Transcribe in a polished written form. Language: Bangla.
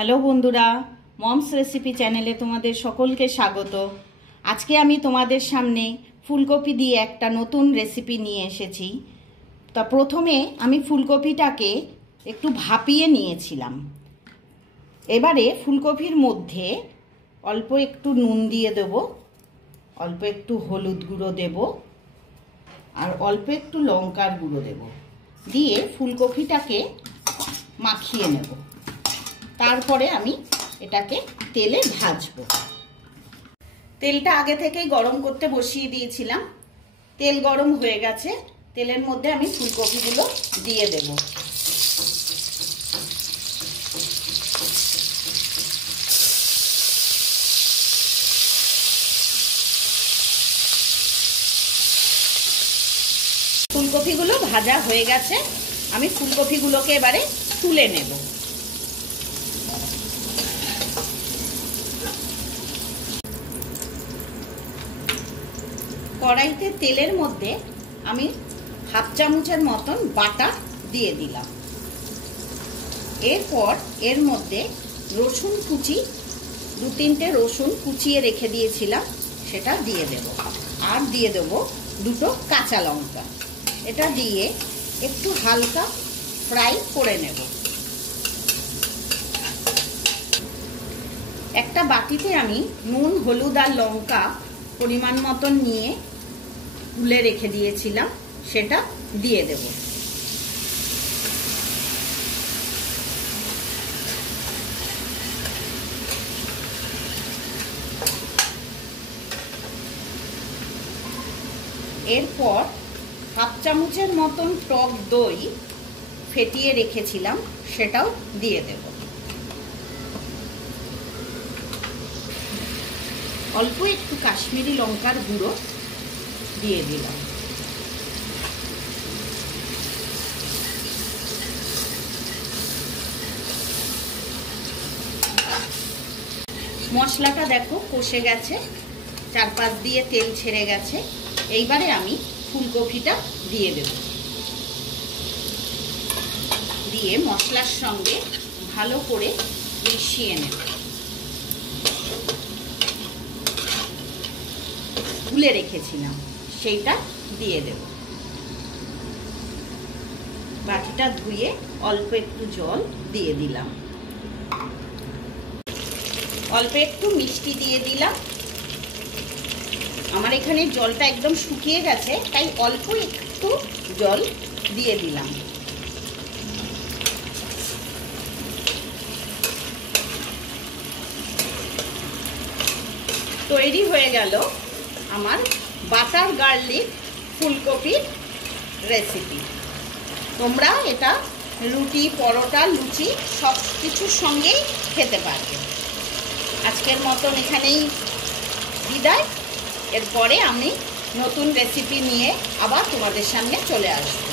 হ্যালো বন্ধুরা, মমস রেসিপি চ্যানেলে তোমাদের সকলকে স্বাগত। আজকে আমি তোমাদের সামনে ফুলকপি দিয়ে একটা নতুন রেসিপি নিয়ে এসেছি। তা প্রথমে আমি ফুলকপিটাকে একটু ভাপিয়ে নিয়েছিলাম। এবারে ফুলকপির মধ্যে অল্প একটু নুন দিয়ে দেব, অল্প একটু হলুদ গুঁড়ো দেব, আর অল্প একটু লঙ্কার গুঁড়ো দেব, দিয়ে ফুলকপিটাকে মাখিয়ে নেব। তারপরে আমি এটাকে তেলে ভাজবো। তেলটা আগে থেকেই গরম করতে বসিয়ে দিয়েছিলাম। তেল গরম হয়ে গেছে, তেলের মধ্যে আমি ফুলকপিগুলো দিয়ে দেব। ফুলকপিগুলো ভাজা হয়ে গেছে, আমি ফুলকপিগুলোকে এবারে তুলে নেব। কড়াইতে তেলের মধ্যে আমি হাফ চামচের মতন বাটা দিয়ে দিলাম। এরপর এর মধ্যে রসুন কুচি, 2-3টে রসুন কুচিয়ে রেখে দিয়েছিলাম, সেটা দিয়ে দেব। আর দিয়ে দেব 2টো কাঁচা লঙ্কা। এটা দিয়ে একটু হালকা ফ্রাই করে নেব। একটা বাটিতে আমি নুন, হলুদ আর লঙ্কা পরিমাণ মতন নিয়ে তুলে রেখে দিয়েছিলাম, সেটা দিয়ে দেব। এরপর হাফ চামচের মতন টক দই ফেটিয়ে রেখেছিলাম, সেটাও দিয়ে দেব। অল্প একটু কাশ্মীরি লঙ্কার গুঁড়ো দিয়ে দিলাম। মশলাটা দেখো কষে গেছে, চারপাশ দিয়ে তেল ছেড়ে গেছে। এইবারে আমি ফুলকপিটা দিয়ে দেব, দিয়ে মশলার সঙ্গে ভালো করে মিশিয়ে নেব। তুলে রেখেছিলাম সেইটা দিয়ে দেব। বাটিটা ধুয়ে অল্প একটু জল দিয়ে দিলাম, অল্প একটু মিষ্টি দিয়ে দিলাম। আমার এখানে জলটা একদম শুকিয়ে গেছে, তাই অল্প একটু জল দিয়ে দিলাম। তৈরি হয়ে গেল আমার বাটার গার্লিক ফুলকপির রেসিপি। তোমরা এটা রুটি, পরোটা, লুচি সব কিছুর সঙ্গেই খেতে পারবে। আজকের মতন এখানেই বিদায়। এরপরে আমি নতুন রেসিপি নিয়ে আবার তোমাদের সামনে চলে আসবো।